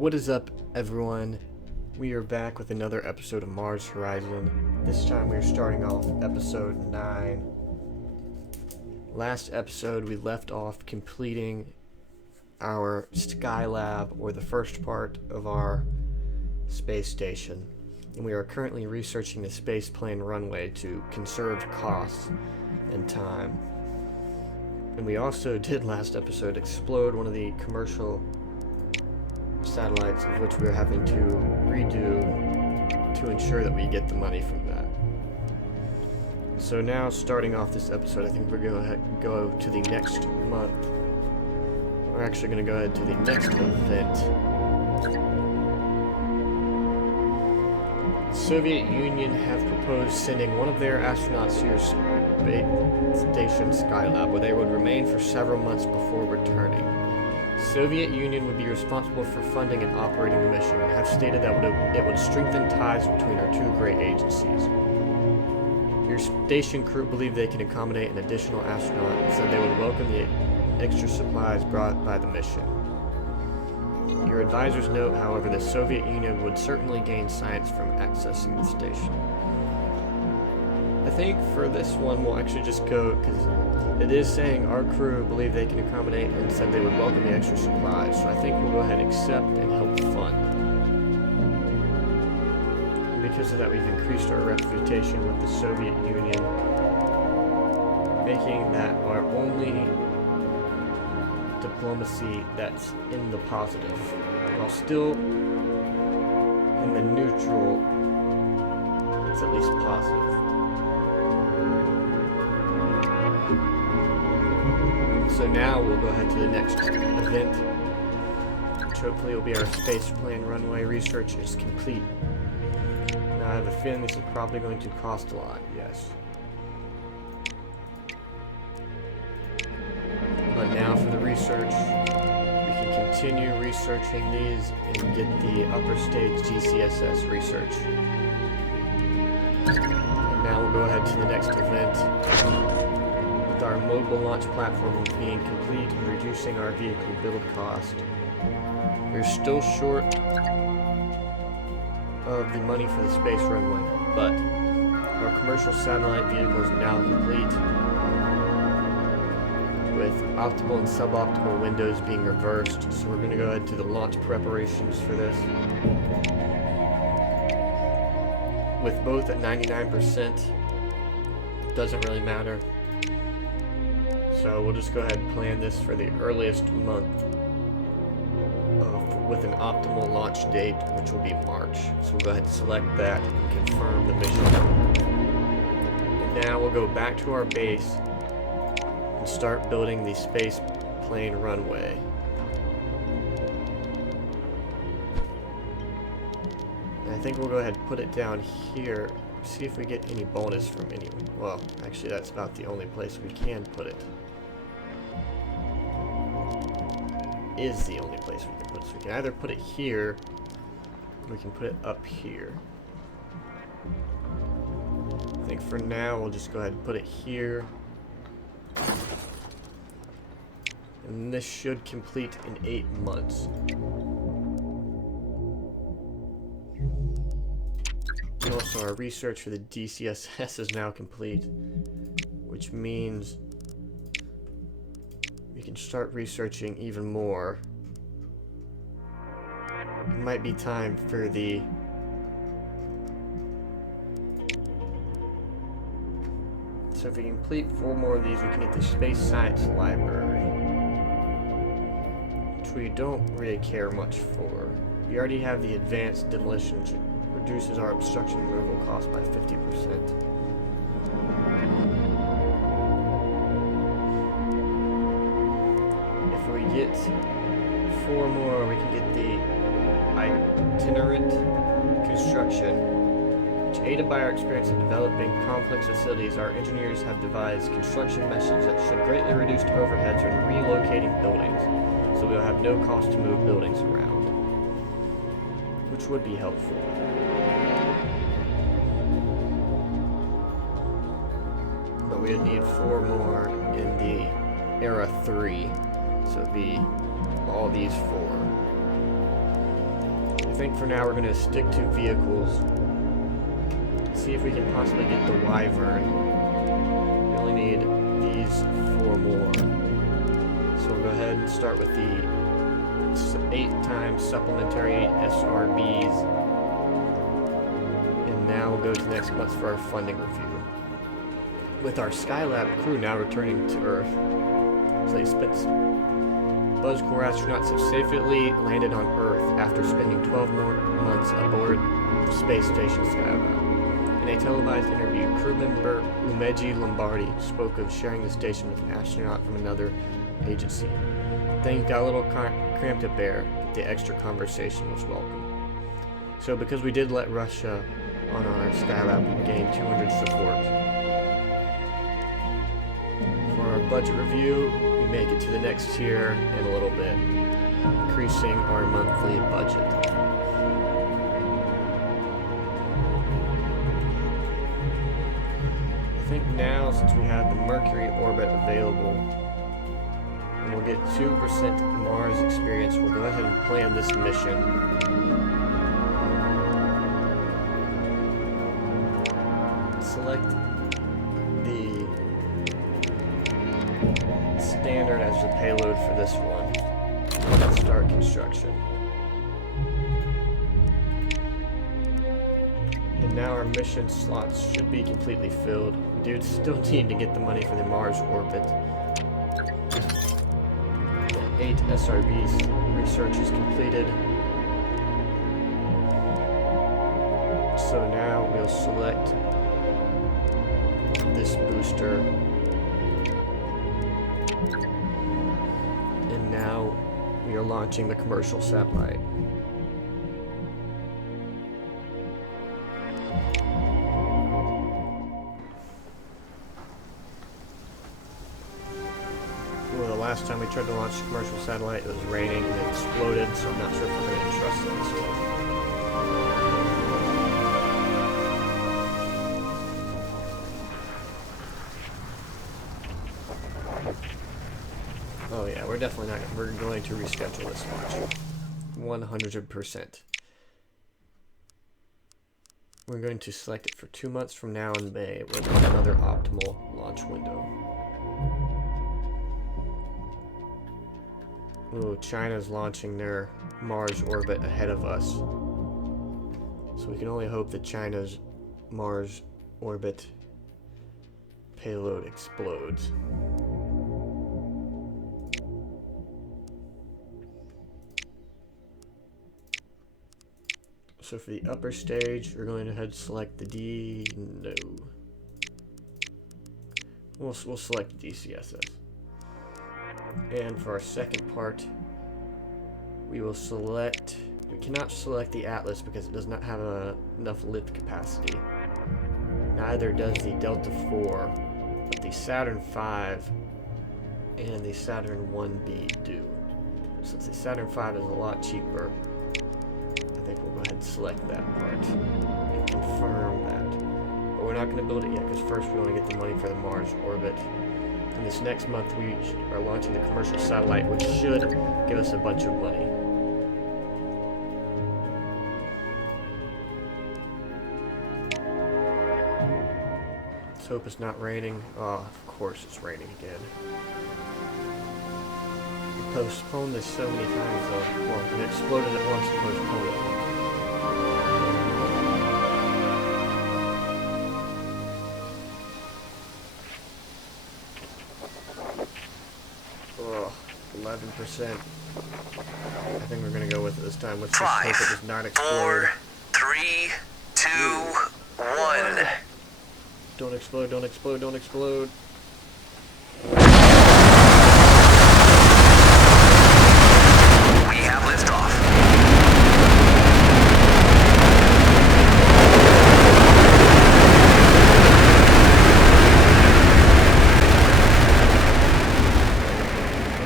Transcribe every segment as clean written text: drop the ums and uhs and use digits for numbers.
What is up, everyone? We are back with another episode of Mars Horizon. This time we are starting off episode 9. Last episode we left off completing our Skylab, or the first part of our space station. And we are currently researching the spaceplane runway to conserve costs and time. And we also did last episode explode one of the commercial satellites, of which we are having to redo to ensure that we get the money from that. So now, starting off this episode, I think we're going to go to the next month. We're actually going to go ahead to the next event. The Soviet Union have proposed sending one of their astronauts to your space station Skylab, where they would remain for several months before returning. The Soviet Union would be responsible for funding and operating the mission, and have stated that it would strengthen ties between our two great agencies. Your station crew believe they can accommodate an additional astronaut, and said they would welcome the extra supplies brought by the mission. Your advisors note, however, the Soviet Union would certainly gain science from accessing the station. I think for this one we'll actually just go, because it is saying our crew believe they can accommodate and said they would welcome the extra supplies, so I think we'll go ahead and accept and help fund. And because of that, we've increased our reputation with the Soviet Union, making that our only diplomacy that's in the positive, while still in the neutral. It's at least positive. So now we'll go ahead to the next event, which hopefully will be our spaceplane runway. Research is complete. Now I have a feeling this is probably going to cost a lot, yes. But now for the research, we can continue researching these and get the upper stage GCSS research. And now we'll go ahead to the next event. With our mobile launch platform being complete and reducing our vehicle build cost, we're still short of the money for the space runway, but our commercial satellite vehicle is now complete, with optimal and suboptimal windows being reversed. So we're going to go ahead to the launch preparations for this. With both at 99%, doesn't really matter. So we'll just go ahead and plan this for the earliest month with an optimal launch date, which will be March. So we'll go ahead and select that and confirm the mission. And now we'll go back to our base and start building the space plane runway. And I think we'll go ahead and put it down here. See if we get any bonus from anyone. Well, actually that's about the only place we can put it. Is the only place we can put it. So we can either put it here, or we can put it up here. I think for now we'll just go ahead and put it here. And this should complete in 8 months. And also our research for the DCSS is now complete, which means we can start researching even more. It might be time for the so if we complete 4 more of these, we can get the Space Science Library, which we don't really care much for. We already have the Advanced Demolition, which reduces our obstruction removal cost by 50%. If we get 4 more, we can get the Itinerant Construction, which, aided by our experience in developing complex facilities, our engineers have devised construction methods that should greatly reduce overheads when relocating buildings, so we'll have no cost to move buildings around, which would be helpful. But we would need 4 more in the Era 3, so it'd be all these 4. think for now we're going to stick to vehicles. See if we can possibly get the Wyvern. We only need these 4 more. So we'll go ahead and start with the 8 times supplementary SRBs. And now we'll go to next month for our funding review. With our Skylab crew now returning to Earth. So they spent... Buzz Corps astronauts have safely landed on Earth after spending 12 more months aboard the space station Skylab. In a televised interview, crew member Umeji Lombardi spoke of sharing the station with an astronaut from another agency. Things got a little cramped up there, but the extra conversation was welcome. So because we did let Russia on our Skylab, we gained 200 support. For our budget review, we make it to the next tier in a little bit, increasing our monthly budget. I think now, since we have the Mercury orbit available, and we'll get 2% Mars experience, we'll go ahead and plan this mission. Select the standard as the payload for this one. Let's start construction. And now our mission slots should be completely filled. We do still need to get the money for the Mars orbit. 8 SRBs research is completed. So now we'll select this booster. And now we are launching the commercial satellite. Well, the last time we tried to launch a commercial satellite, it was raining and it exploded, so I'm not sure if we're going to trust it this one. Oh yeah, we're definitely not. We're going to reschedule this launch. 100%. We're going to select it for 2 months from now in May with another optimal launch window. Ooh, China's launching their Mars orbit ahead of us. So we can only hope that China's Mars orbit payload explodes. So for the upper stage, we're going to ahead and select the D. No. We'll select the DCSS. And for our second part, we will select... We cannot select the Atlas because it does not have enough lift capacity. Neither does the Delta IV, but the Saturn V and the Saturn 1B do. Since the Saturn V is a lot cheaper, I think we'll go ahead and select that part and confirm that. But we're not going to build it yet because first we want to get the money for the Mars orbit. And this next month we are launching the commercial satellite, which should give us a bunch of money. Let's hope it's not raining. Oh, of course it's raining again. We postponed this so many times though. Well, we exploded it once and postponed it once. Oh, 11%. I think we're gonna go with it this time. Let's just hope it does not explode. 4, 3, 2, 1. Don't explode, don't explode, don't explode. We have liftoff.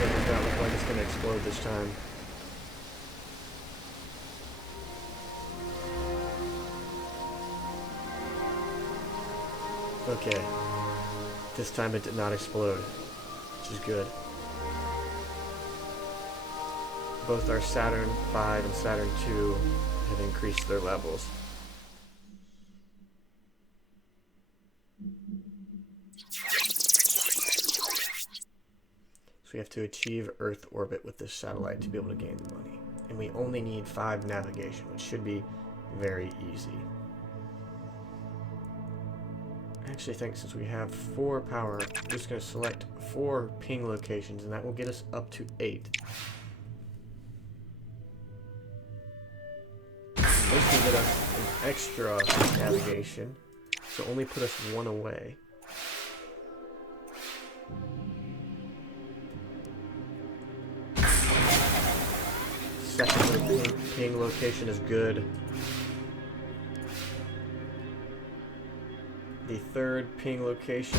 It does not look like it's gonna explode this time. Okay, this time it did not explode, which is good. Both our Saturn V and Saturn II have increased their levels. So we have to achieve Earth orbit with this satellite to be able to gain the money. And we only need 5 navigation, which should be very easy. I actually think since we have 4 power, I'm just going to select 4 ping locations, and that will get us up to 8. This will get us an extra navigation, so only put us 1 away. Second ping location is good. The third ping location,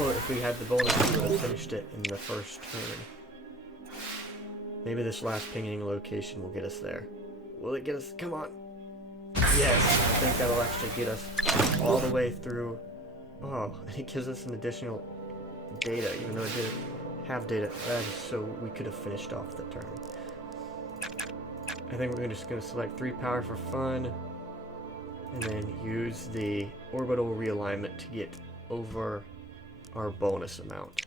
well, if we had the bonus, we would have finished it in the first turn. Maybe this last pinging location will get us there. Will it get us? Come on. Yes, I think that'll actually get us all the way through. Oh, and it gives us an additional data, even though it didn't have data. So we could have finished off the turn. I think we're just going to select 3 power for fun. And then use the orbital realignment to get over our bonus amount.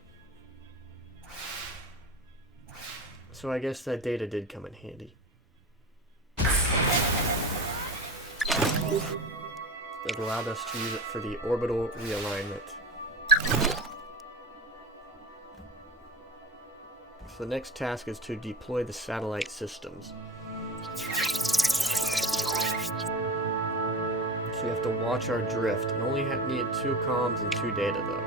So I guess that data did come in handy. It allowed us to use it for the orbital realignment. So the next task is to deploy the satellite systems. We have to watch our drift, and only need 2 comms and 2 data though.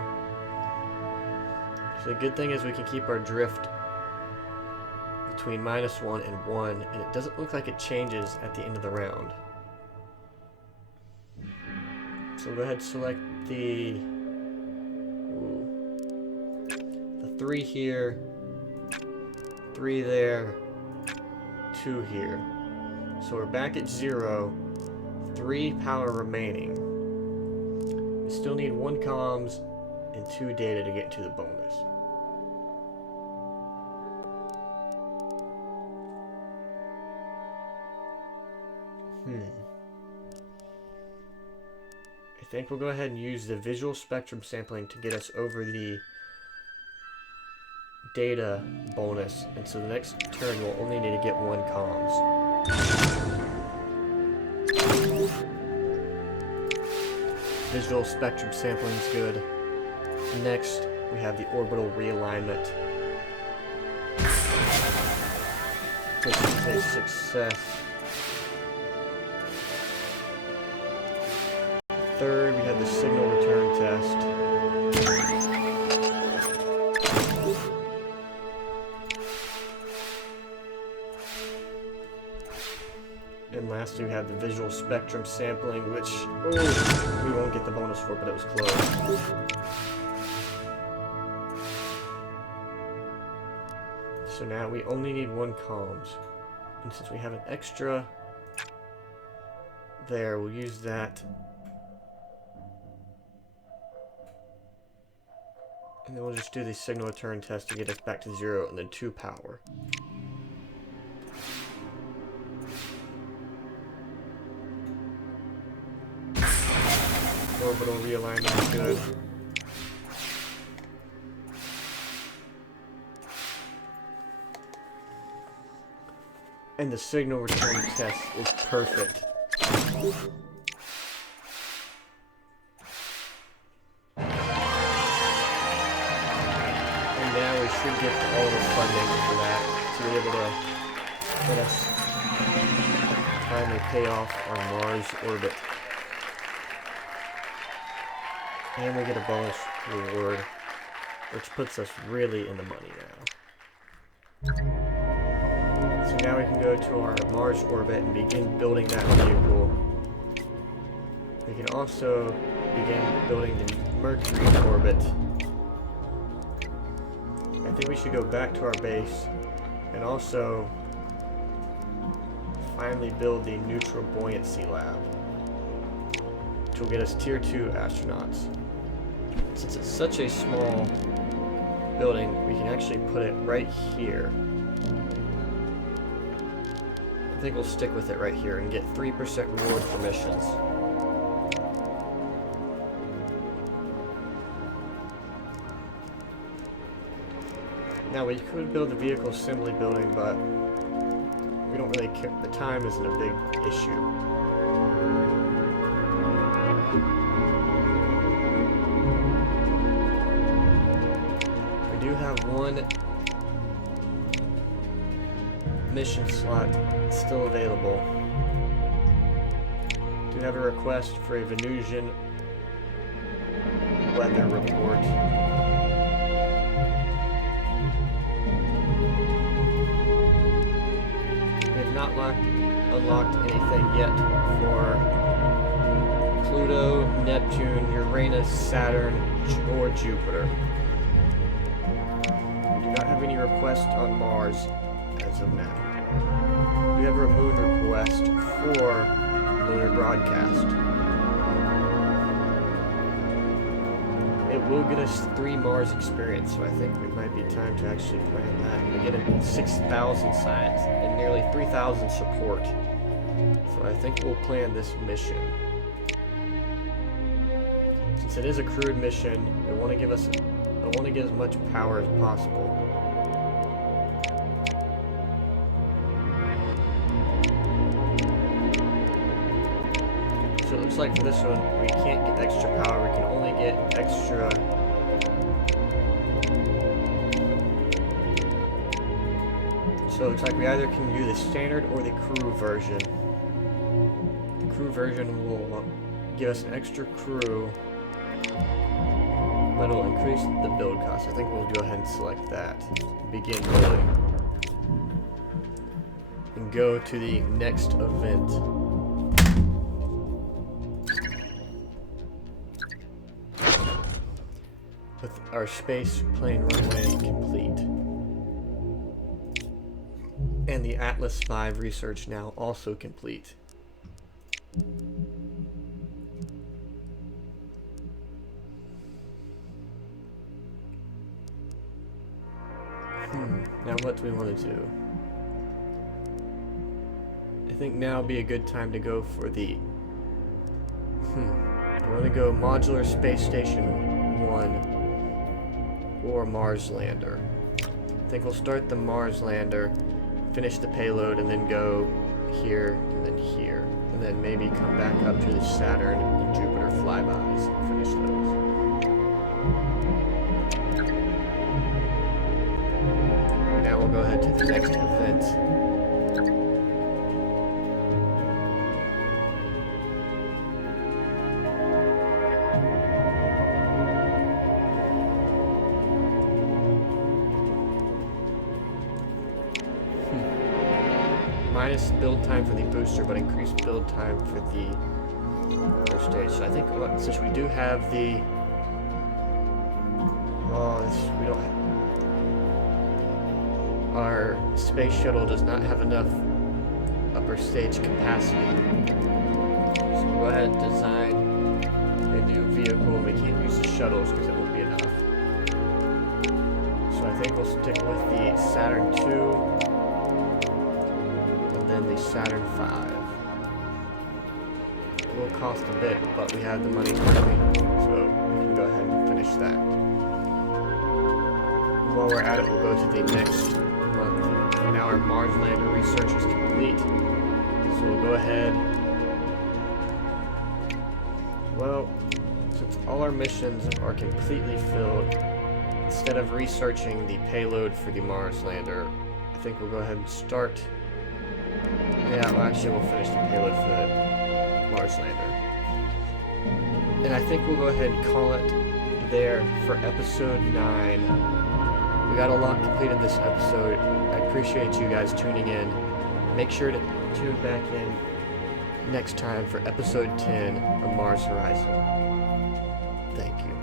So the good thing is we can keep our drift between -1 and 1, and it doesn't look like it changes at the end of the round. So go ahead and select the 3 here, 3 there, 2 here. So we're back at 0. 3 power remaining. We still need 1 comms and 2 data to get to the bonus. I think we'll go ahead and use the visual spectrum sampling to get us over the data bonus, and so the next turn we'll only need to get 1 comms. Visual spectrum sampling is good. Next, we have the orbital realignment, which is a success. Third, we have the signal return test. And last, we have the visual spectrum sampling, which we won't get the bonus for, but it was close. So now we only need 1 comms. And since we have an extra there, we'll use that. And then we'll just do the signal return test to get us back to 0 and then 2 power. Orbital realignment is good. And the signal return test is perfect. And now we should get all the funding for that to be able to let us finally pay off our Mars orbit. And we get a bonus reward, which puts us really in the money now. So now we can go to our Mars orbit and begin building that vehicle. We can also begin building the Mercury orbit. I think we should go back to our base and also finally build the neutral buoyancy lab, which will get us tier 2 astronauts. Since it's such a small building, we can actually put it right here. I think we'll stick with it right here and get 3% reward for missions. Now we could build a vehicle assembly building, but we don't really care. The time isn't a big issue. We do have one mission slot still available. Do have a request for a Venusian weather report. We have not unlocked anything yet for Pluto, Neptune, Uranus, Saturn, or Jupiter. We do not have any requests on Mars as of now. We have a moon request for lunar broadcast. It will get us 3 Mars experience, so I think it might be time to actually plan that. We get 6,000 science and nearly 3,000 support. So I think we'll plan this mission. Since it is a crewed mission, I want to get as much power as possible. So it looks like for this one, we can't get extra power, we can only get extra... So it looks like we either can do the standard or the crew version. The crew version will give us an extra crew, but it'll increase the build cost. I think we'll go ahead and select that. Begin building. And go to the next event. With our space plane runway complete. And the Atlas V research now also complete. Now what do we want to do? I think now would be a good time to go for the... I want to go Modular Space Station 1 or Mars Lander. I think we'll start the Mars Lander, finish the payload, and then go here and then here. And then maybe come back up to the Saturn and Jupiter flybys and finish those. Now we'll go ahead to the next event. Minus build time for the booster, but increased build time for the other stage. So I think since we do have the... we don't have... Our space shuttle does not have enough upper stage capacity. So we'll go ahead and design a new vehicle. We can't use the shuttles because it won't be enough. So I think we'll stick with the Saturn II and then the Saturn V. It will cost a bit, but we have the money currently, so we can go ahead and finish that. While we're at it, we'll go to the next month. Now our Mars lander research is complete, so we'll go ahead. Well, since all our missions are completely filled, instead of researching the payload for the Mars lander, I think we'll go ahead and start. Yeah, well, actually we'll finish the payload for the Mars lander. And I think we'll go ahead and call it there for episode 9. We got a lot completed this episode. I appreciate you guys tuning in. Make sure to tune back in next time for episode 10 of Mars Horizon. Thank you.